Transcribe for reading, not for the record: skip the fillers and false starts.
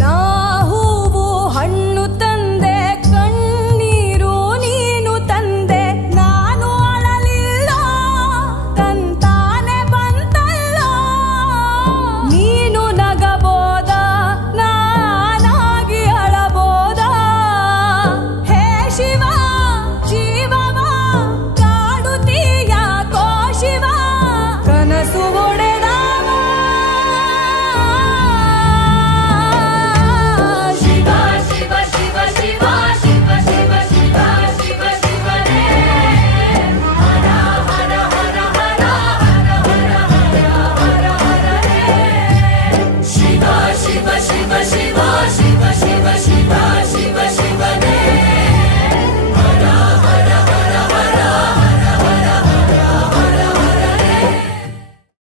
ನಾ ಹೂವು ಹಣ್ಣು ತಂದೆ ಕಣ್ಣೀರು ನೀನು ತಂದೆ ನಾನು ಅಳಲಿಲ್ಲ ತಂತಾನೆ ಬಂತಲ್ಲ ನೀನು ನಗಬೋದ ನಾನಾಗಿ ಅಳಬೋದ ಹೇ ಶಿವ ಜೀವವ ಕಾಡುತ್ತೀಯ ಕೋ ಶಿವ ಕನಸು ಒಡೆದವ ಶಿವ ಶಿವ ಶಿವ ಶಿವ ಶಿವ ಶಿವ ಶಿವ ಶಿವ ಶಿವನೇ ಹರ ಹರ ಹರ ಹರ ಹರ ಹರ ಹರ ಹರ ಹರನೇ ಶಿವ ಶಿವ ಶಿವ ಶಿವ ಶಿವ ಶಿವ ಶಿವ ಶಿವ ಶಿವ